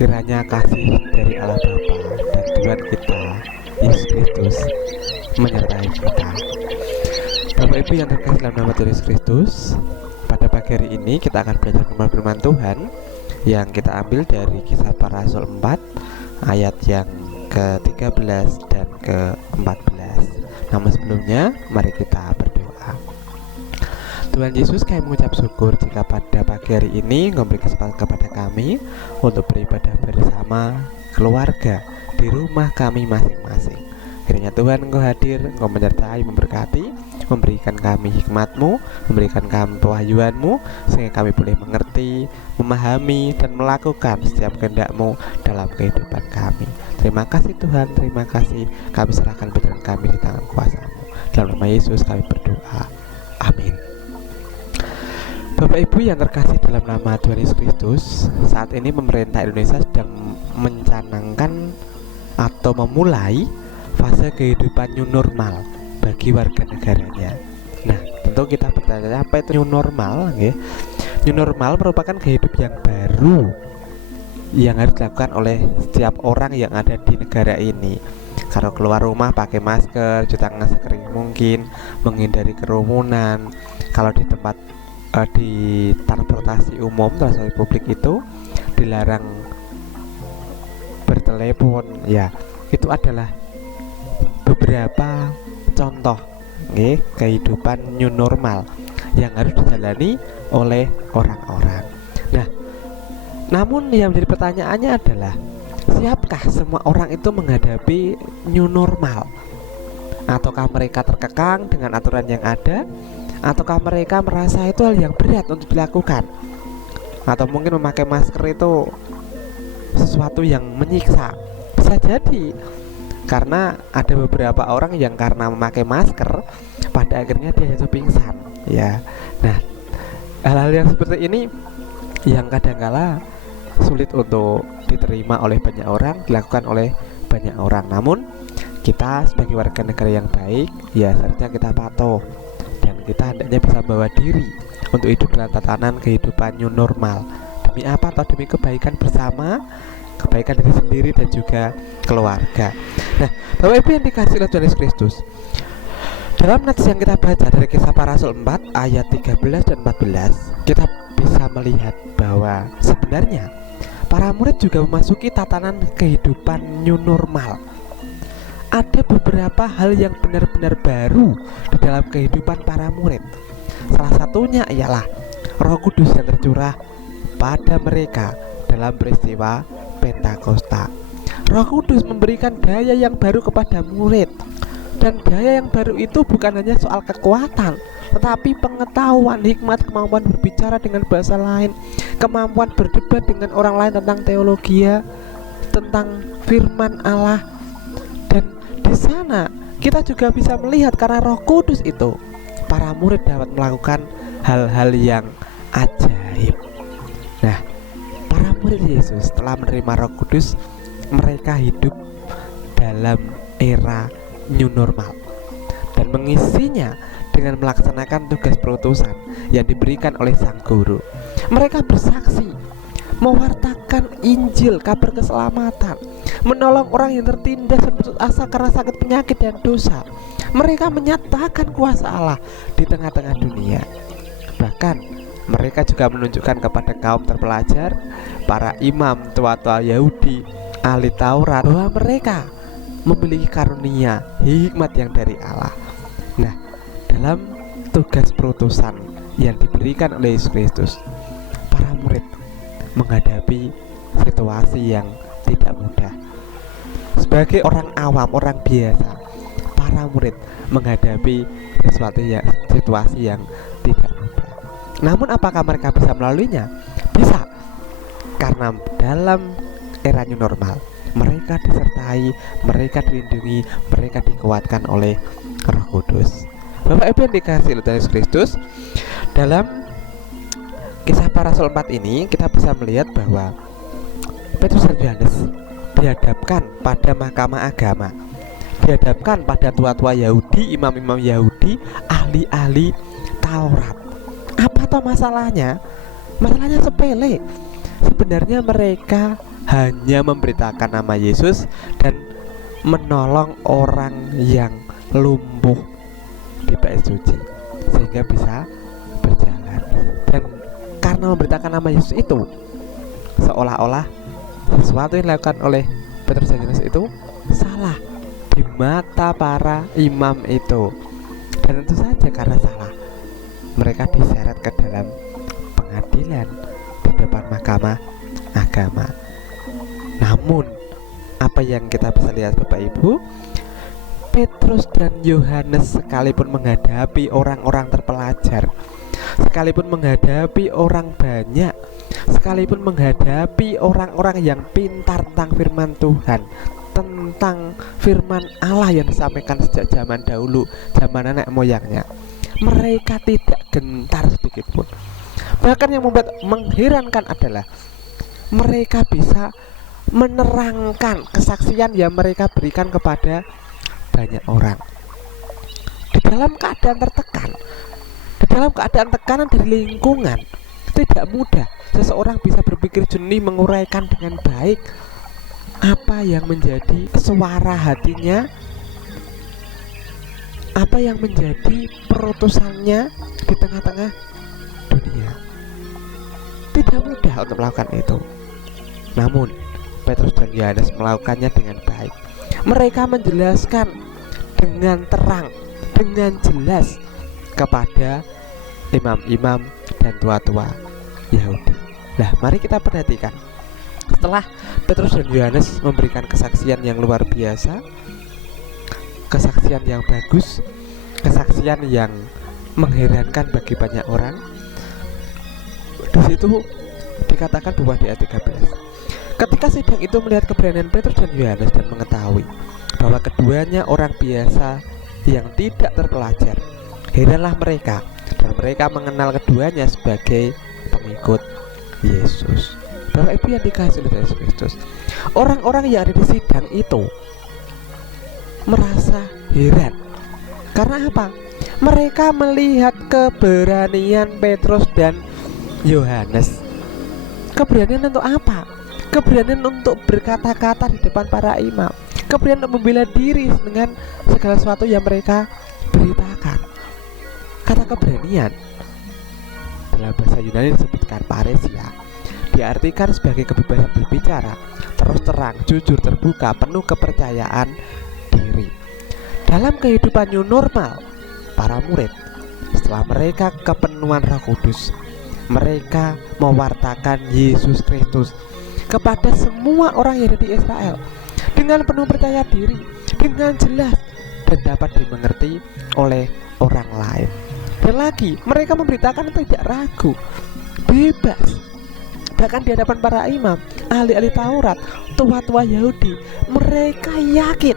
Kiranya kasih dari Allah Bapa dan Tuhan kita Yesus Kristus menyertai kita. Bapak Ibu yang terkasih dalam nama Tuhan Yesus Kristus, pada pagi hari ini kita akan belajar firman Tuhan yang kita ambil dari Kisah Para Rasul 4 ayat yang ke-13 dan ke-14. Namun sebelumnya mari kita berdoa. Tuhan Yesus, kami mengucap syukur jika pada pagi hari ini memberi kesempatan kepada kami untuk beribadah bersama keluarga di rumah kami masing-masing. Kiranya Tuhan Engkau hadir, Engkau menyertai, memberkati, memberikan kami hikmat-Mu, memberikan kami pewahyuan-Mu, sehingga kami boleh mengerti, memahami, dan melakukan setiap kehendak-Mu dalam kehidupan kami. Terima kasih Tuhan, terima kasih. Kami serahkan pikiran kami di tangan kuasa-Mu. Dalam nama Yesus kami berdoa. Amin. Bapak Ibu yang terkasih dalam nama Tuhan Yesus Kristus, saat ini pemerintah Indonesia sedang mencanangkan atau memulai fase kehidupan new normal bagi warga negaranya. Nah, tentu kita bertanya, apa itu new normal? New normal merupakan kehidupan yang baru yang harus dilakukan oleh setiap orang yang ada di negara ini. Kalau keluar rumah pakai masker, cuci tangan sekering mungkin, menghindari kerumunan. Kalau di tempat di transportasi umum, transportasi publik itu dilarang bertelepon. Ya, itu adalah beberapa contoh kehidupan new normal yang harus dijalani oleh orang-orang. Nah, namun yang menjadi pertanyaannya adalah, siapkah semua orang itu menghadapi new normal? Ataukah mereka terkekang dengan aturan yang ada? Ataukah mereka merasa itu hal yang berat untuk dilakukan? Atau mungkin memakai masker itu sesuatu yang menyiksa? Bisa jadi, karena ada beberapa orang yang karena memakai masker pada akhirnya dia jatuh pingsan. Ya, nah, hal-hal yang seperti ini yang kadangkala sulit untuk diterima oleh banyak orang, dilakukan oleh banyak orang. Namun kita sebagai warga negara yang baik, ya seharusnya kita patuh, dan kita hendaknya bisa bawa diri untuk hidup dalam tatanan kehidupan new normal. Demi apa? Atau demi kebaikan bersama, kebaikan diri sendiri dan juga keluarga. Nah, Bapak Ibu yang dikasihi oleh Tuhan Yesus Kristus, dalam nats yang kita baca dari Kisah Para Rasul 4 ayat 13 dan 14, kita bisa melihat bahwa sebenarnya para murid juga memasuki tatanan kehidupan new normal. Ada beberapa hal yang benar-benar baru di dalam kehidupan para murid. Salah satunya ialah Roh Kudus yang tercurah pada mereka dalam peristiwa Pentakosta. Roh Kudus memberikan daya yang baru kepada murid. Dan daya yang baru itu bukan hanya soal kekuatan, tetapi pengetahuan, hikmat, kemampuan berbicara dengan bahasa lain, kemampuan berdebat dengan orang lain tentang teologi, tentang firman Allah. Dan di sana kita juga bisa melihat, karena Roh Kudus itu, para murid dapat melakukan hal-hal yang ajaib. Nah, para murid Yesus setelah menerima Roh Kudus, mereka hidup dalam era new normal dan mengisinya dengan melaksanakan tugas perutusan yang diberikan oleh Sang Guru. Mereka bersaksi, mewartakan Injil, kabar keselamatan, menolong orang yang tertindas dan putus asa karena sakit, penyakit, dan dosa. Mereka menyatakan kuasa Allah di tengah-tengah dunia. Bahkan mereka juga menunjukkan kepada kaum terpelajar, para imam, tua-tua Yahudi, ahli Taurat, bahwa mereka memiliki karunia hikmat yang dari Allah. Nah, dalam tugas perutusan yang diberikan oleh Yesus Kristus, para murid menghadapi situasi yang tidak mudah. Sebagai orang awam, orang biasa, para murid menghadapi situasi yang tidak mudah. Namun apakah mereka bisa melaluinya? Bisa, karena dalam era new normal mereka disertai, mereka dilindungi, mereka dikuatkan oleh Roh Kudus. Bapak Ibu yang dikasihi oleh Tuhan Yesus Kristus, dalam Kisah Para Rasul 4 ini kita bisa melihat bahwa Petrus dan Yohanes dihadapkan pada mahkamah agama, dihadapkan pada tua-tua Yahudi, imam-imam Yahudi, ahli-ahli Taurat. Apa toh masalahnya? Masalahnya sepele. Sebenarnya mereka hanya memberitakan nama Yesus dan menolong orang yang lumpuh di bait suci sehingga bisa berjalan. Dan karena memberitakan nama Yesus itu, seolah-olah sesuatu yang dilakukan oleh Petrus dan Yohanes itu salah di mata para imam itu. Dan tentu saja karena salah, mereka diseret ke dalam pengadilan di depan mahkamah agama. Namun apa yang kita bisa lihat Bapak Ibu, Petrus dan Yohanes sekalipun menghadapi orang-orang terpelajar, sekalipun menghadapi orang banyak, sekalipun menghadapi orang-orang yang pintar tentang firman Tuhan, tentang firman Allah yang disampaikan sejak zaman dahulu, zaman nenek moyangnya, mereka tidak gentar sedikit pun. Bahkan yang membuat mengherankan adalah mereka bisa menerangkan kesaksian yang mereka berikan kepada banyak orang di dalam keadaan tertekan, di dalam keadaan tekanan dari lingkungan. Tidak mudah seseorang bisa berpikir jernih, menguraikan dengan baik apa yang menjadi suara hatinya, apa yang menjadi perutusannya di tengah-tengah dunia. Tidak mudah untuk melakukan itu. Namun Petrus dan Yohanes melakukannya dengan baik. Mereka menjelaskan dengan terang, dengan jelas kepada imam-imam dan tua-tua Yahudi. Nah, mari kita perhatikan. Setelah Petrus dan Yohanes memberikan kesaksian yang luar biasa, kesaksian yang bagus, kesaksian yang mengherankan bagi banyak orang, di situ dikatakan bahwa di ayat 13, ketika sidang itu melihat keberanian Petrus dan Yohanes dan mengetahui bahwa keduanya orang biasa yang tidak terpelajar, heranlah mereka, dan mereka mengenal keduanya sebagai pengikut Yesus. Bapak Ibu yang dikasihi oleh Yesus Kristus, orang-orang yang ada di sidang itu merasa heran. Karena apa? Mereka melihat keberanian Petrus dan Yohanes. Keberanian untuk apa? Keberanian untuk berkata-kata di depan para imam, keberanian untuk membela diri dengan segala sesuatu yang mereka beritakan. Kata keberanian dalam bahasa Yunani disebutkan paresia, diartikan sebagai kebebasan berbicara, terus terang, jujur, terbuka, penuh kepercayaan diri. Dalam kehidupan new normal, para murid setelah mereka kepenuhan Roh Kudus, mereka mewartakan Yesus Kristus kepada semua orang yang ada di Israel dengan penuh percaya diri, dengan jelas, dan dapat dimengerti oleh orang lain. Dan lagi, mereka memberitakan tidak ragu, bebas. Bahkan di hadapan para imam, ahli-ahli Taurat, tua-tua Yahudi, mereka yakin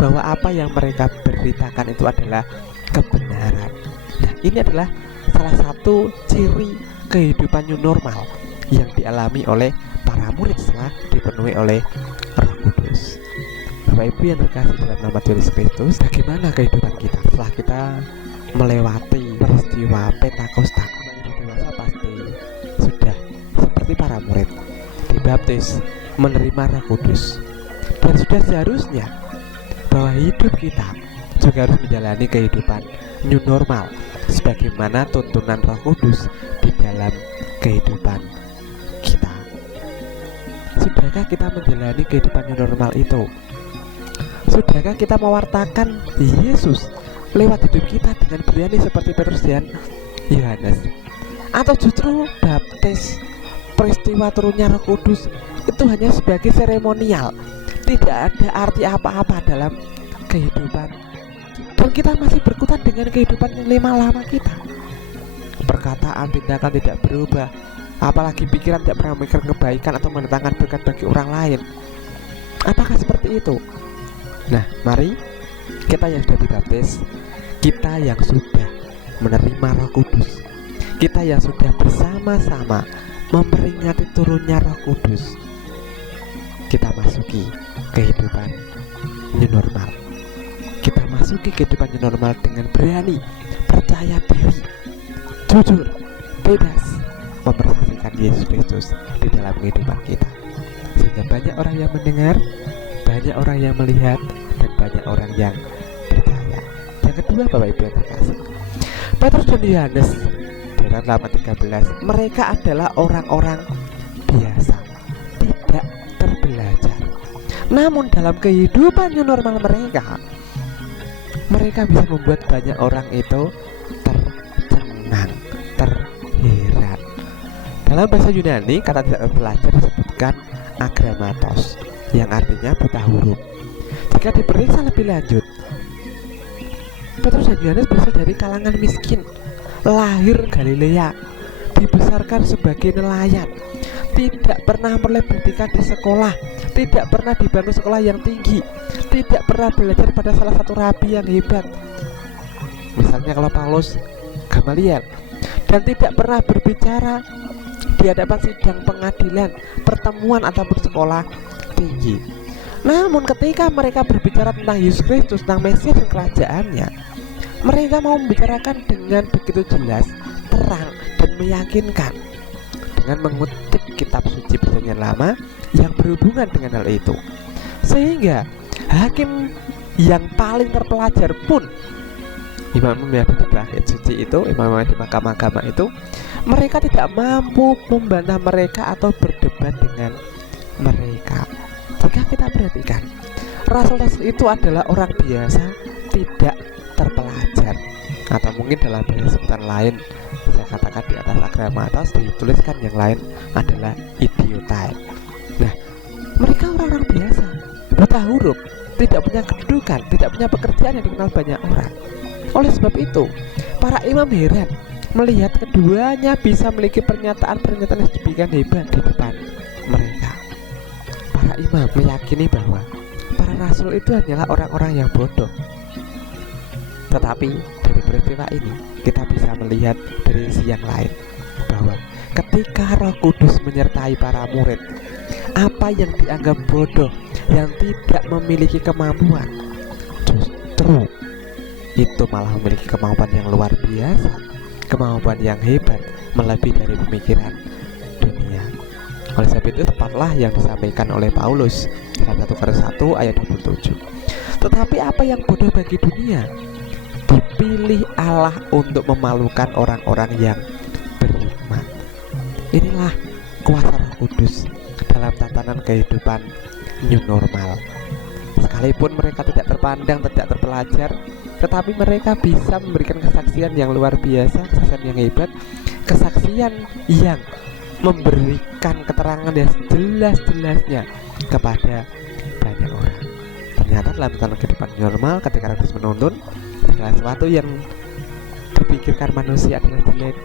bahwa apa yang mereka beritakan itu adalah kebenaran. Nah, ini adalah salah satu ciri kehidupan new normal yang dialami oleh para murid setelah dipenuhi oleh Roh Kudus. Bapak Ibu yang terkasih dalam nama Yesus Kristus, bagaimana kehidupan kita setelah kita melewati peristiwa Pentakosta? Yang dewasa pasti sudah seperti para murid, dibaptis, menerima Roh Kudus, dan sudah seharusnya bahwa hidup kita juga harus menjalani kehidupan new normal sebagaimana tuntunan Roh Kudus di dalam kehidupan kita. Sudahkah kita menjalani kehidupan new normal itu? Sudahkah kita mewartakan Yesus lewat hidup kita dengan berani seperti Petrus dan Yohanes? Atau justru baptis, peristiwa turunnya Roh Kudus itu hanya sebagai seremonial, tidak ada arti apa-apa dalam kehidupan, dan kita masih berkutat dengan kehidupan yang lama kita? Perkataan, tindakan tidak berubah, apalagi pikiran tidak pernah memikirkan kebaikan atau mendatangkan berkat bagi orang lain. Apakah seperti itu? Nah, mari kita yang sudah dibaptis, kita yang sudah menerima Roh Kudus, kita yang sudah bersama-sama memperingati turunnya Roh Kudus, kita masuki kehidupan new normal. Kita masuki kehidupan new normal dengan berani, percaya diri, jujur, bebas mempersaksikan Yesus Kristus di dalam kehidupan kita. sehingga banyak orang yang mendengar, banyak orang yang melihat, dan banyak orang yang percaya. Yang kedua, Bapak Ibu yang terkasih, Petrus dan Yohanes dalam 8:13, mereka adalah orang-orang biasa, tidak terbelajar. Namun dalam kehidupan new normal mereka bisa membuat banyak orang itu tercengang, terheran. Dalam bahasa Yunani, kata tidak terbelajar disebutkan agramatos, yang artinya buta huruf. Jika diperiksa lebih lanjut, Petrus dan Yohanes berasal dari kalangan miskin, lahir Galilea, dibesarkan sebagai nelayan, tidak pernah memperoleh pendidikan di sekolah, tidak pernah dibangun sekolah yang tinggi, tidak pernah belajar pada salah satu rabi yang hebat, misalnya kalau Paulus, Gamaliel, dan tidak pernah berbicara di hadapan sidang pengadilan, pertemuan ataupun sekolah tinggi. Namun ketika mereka berbicara tentang Yesus Kristus, tentang Mesias dan kerajaannya, mereka mau membicarakan dengan begitu jelas, terang, dan meyakinkan dengan mengutip kitab suci Perjanjian Lama yang berhubungan dengan hal itu. Sehingga hakim yang paling terpelajar pun, imam yang di bait suci itu, imam di mahkamah agama itu, mereka tidak mampu membantah mereka atau berdebat dengan mereka. Jika kita perhatikan, rasul-rasul itu adalah orang biasa, tidak terpelajar, atau mungkin dalam bahasa sebutan lain, saya katakan di atas agramatos, dituliskan yang lain adalah idiotai. Nah, mereka orang-orang biasa, buta huruf, tidak punya kedudukan, tidak punya pekerjaan yang dikenal banyak orang. Oleh sebab itu, para imam heran melihat keduanya bisa memiliki pernyataan-pernyataan yang demikian hebat di depan mereka. Para imam meyakini bahwa para rasul itu hanyalah orang-orang yang bodoh. Tetapi dari peristiwa ini kita bisa melihat dari sisi yang lain, bahwa ketika Roh Kudus menyertai para murid, apa yang dianggap bodoh, yang tidak memiliki kemampuan, justru itu malah memiliki kemampuan yang luar biasa, kemampuan yang hebat, melebihi dari pemikiran dunia. Oleh sebab itu tepatlah yang disampaikan oleh Paulus dalam 1 Korintus 1 ayat 27. Tetapi apa yang bodoh bagi dunia dipilih Allah untuk memalukan orang-orang yang berhikmat. Inilah kuasa Roh Kudus dalam tatanan kehidupan new normal. Sekalipun mereka tidak terpandang, tidak terpelajar, tetapi mereka bisa memberikan kesaksian yang luar biasa, kesaksian yang hebat, kesaksian yang memberikan keterangan yang jelas-jelasnya kepada banyak orang. Ternyata dalam tatanan kehidupan new normal, ketika Roh Kudus menuntun, segala sesuatu yang dipikirkan manusia adalah jelek,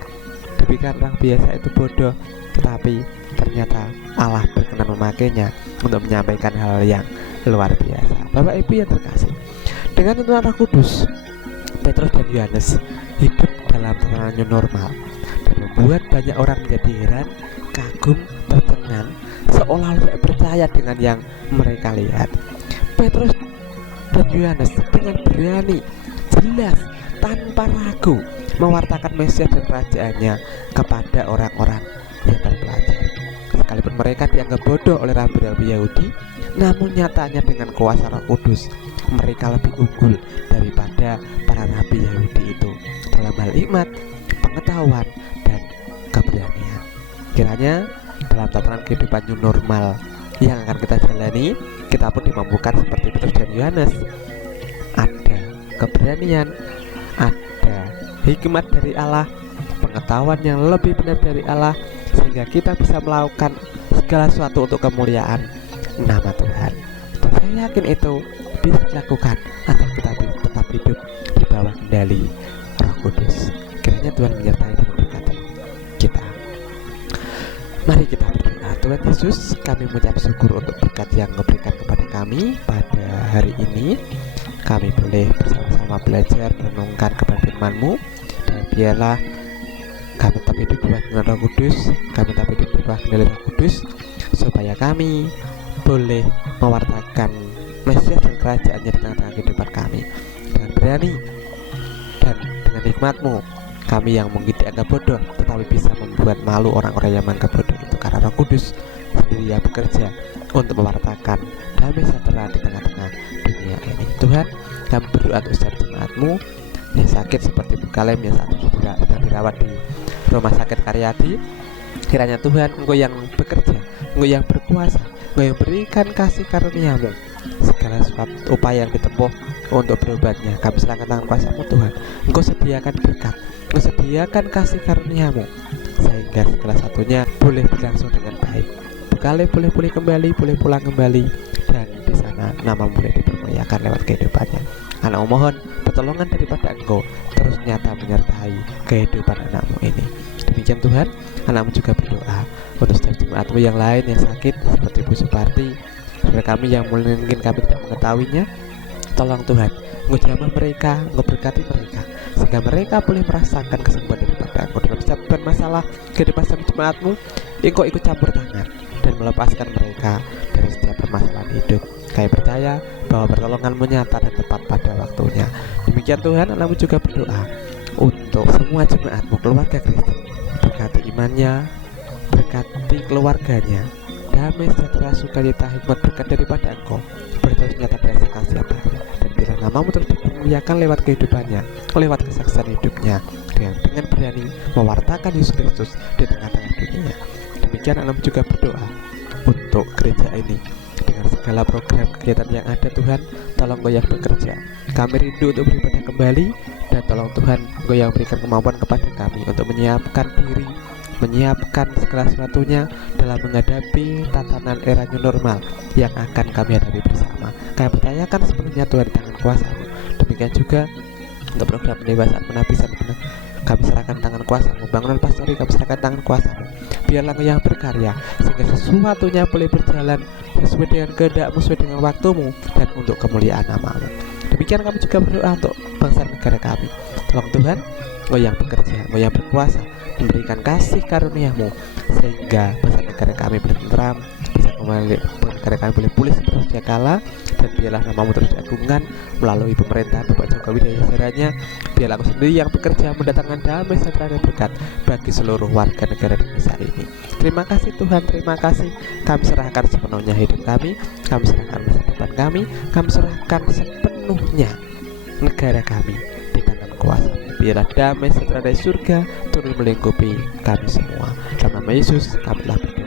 dipikirkan orang biasa itu bodoh, tetapi ternyata Allah berkenan memakainya untuk menyampaikan hal yang luar biasa. Bapak Ibu yang terkasih, dengan tuntunan Roh Kudus, Petrus dan Yohanes hidup dalam tatanan new normal dan membuat banyak orang menjadi heran, kagum, tercengang, seolah-olah tidak percaya dengan yang mereka lihat. Petrus dan Yohanes dengan berani, jelas, tanpa ragu mewartakan Mesias dan kerajaannya kepada orang-orang yang terpelajar. Sekalipun mereka dianggap bodoh oleh rabi-rabi Yahudi, namun nyatanya dengan kuasa Roh Kudus mereka lebih unggul daripada para rabi Yahudi itu dalam hal hikmat, pengetahuan, dan keberanian. Kiranya dalam tatanan kehidupan new normal yang akan kita jalani, kita pun dimampukan seperti Petrus dan Yohanes, ada keberanian, ada hikmat dari Allah, pengetahuan yang lebih benar dari Allah, sehingga kita bisa melakukan segala sesuatu untuk kemuliaan nama Tuhan. Dan saya yakin itu bisa dilakukan agar kita tetap hidup di bawah kendali Roh Kudus. Kiranya Tuhan menyertai dan memberkati kita. Mari kita berdoa. Tuhan Yesus, kami mengucap syukur untuk berkat yang Kau-berikan kepada kami pada hari ini. Kami boleh bersama-sama belajar merenungkan kepada firman-Mu, dan biarlah kami tetap hidup di bawah Roh Kudus, kami tetap hidup di bawah kendali Roh Kudus, supaya kami boleh mewartakan Mesias dan kerajaannya di tengah-tengah kehidupan kami dengan berani, dan dengan hikmat-Mu kami yang mungkin dianggap bodoh tetapi bisa membuat malu orang-orang yang menganggap bodoh itu, karena Roh Kudus sendiri yang bekerja untuk mewartakan damai sejahtera di tengah-tengah dunia ini. Tuhan, kami berdoa untuk setiap jemaat-Mu yang sakit seperti Bukalem yang saat ini sedang dirawat di Rumah Sakit Karyadi. Kiranya Tuhan, Engkau yang bekerja, Engkau yang berkuasa, Engkau yang berikan kasih karunia-Mu. Segala suatu upaya yang ditempuh untuk berobatnya, kami serahkan tangan kuasa-Mu Tuhan. Engkau sediakan berkat, Engkau sediakan kasih karunia-Mu, sehingga segala satunya boleh berlangsung dengan baik. Bukalem boleh pulih kembali, boleh pulang kembali, dan di sana nama-Mu boleh dipermuliakan lewat kehidupannya. Anak mohon pertolongan daripada Engkau terus nyata menyertai kehidupan anak-Mu ini. Demikian Tuhan, anak-Mu juga berdoa untuk setiap jemaat-Mu yang lain yang sakit seperti Bu Suparti, saudara kami yang mungkin kami tidak mengetahuinya. Tolong Tuhan, Engkau jamah mereka, Engkau berkati mereka, sehingga mereka boleh merasakan kesembuhan daripada Engkau dalam setiap masalah kehidupan setiap jemaat-Mu. Engkau ikut campur tangan dan melepaskan mereka dari setiap permasalahan hidup. Kami percaya bahwa pertolongan-Mu nyata dan tepat pada waktunya. Demikian Tuhan, anak-Mu juga berdoa untuk semua jemaat-Mu, keluarga Kristen. Berkati imannya, berkati keluarganya, damai sejahtera sukacita hikmat berkat daripada Engkau berterus nyata dari kasih hari. Dan bila nama-Mu terus dimuliakan lewat kehidupannya, lewat kesaksian hidupnya, dengan berani mewartakan Yesus Kristus di tengah-tengah dunia. Demikian anak-Mu juga berdoa untuk gereja ini dengan segala program kegiatan yang ada. Tuhan, tolong Engkau yang bekerja, kami rindu untuk beribadah kembali, dan tolong Tuhan Engkau yang berikan kemampuan kepada kami untuk menyiapkan diri, menyiapkan segala sesuatunya dalam menghadapi tatanan era new normal yang akan kami hadapi bersama. Kami percayakan sepenuhnya Tuhan di tangan kuasa-Mu. Demikian juga untuk program pendewasaan penapisan, kami serahkan tangan kuasa-Mu. Bangunan pastori kami serahkan tangan kuasa-Mu. Biarlah Engkau yang berkarya, sehingga sesuatunya boleh berjalan sesuai dengan kehendak-Mu, sesuai dengan waktu-Mu, dan untuk kemuliaan nama-Mu. Demikian kami juga berdoa untuk bangsa negara kami. Tolong Tuhan, Engkau yang bekerja, Engkau yang berkuasa, memberikan kasih karunia-Mu, sehingga bangsa negara kami boleh tentram, bisa kembali, negara kami boleh pulih seperti sedia kala. Dan biarlah nama-Mu terus diagungkan melalui pemerintahan Bapak Jokowi dan jajarannya. Biarlah Engkau sendiri yang bekerja mendatangkan damai sejahtera dan berkat bagi seluruh warga negara Indonesia ini. Terima kasih Tuhan, terima kasih. Kami serahkan sepenuhnya hidup kami serahkan masa depan kami serahkan sepenuhnya negara kami di tangan kuasa-Mu. Biarlah damai sejahtera dari surga turun melingkupi kami semua. Dalam nama Yesus kami telah berdoa.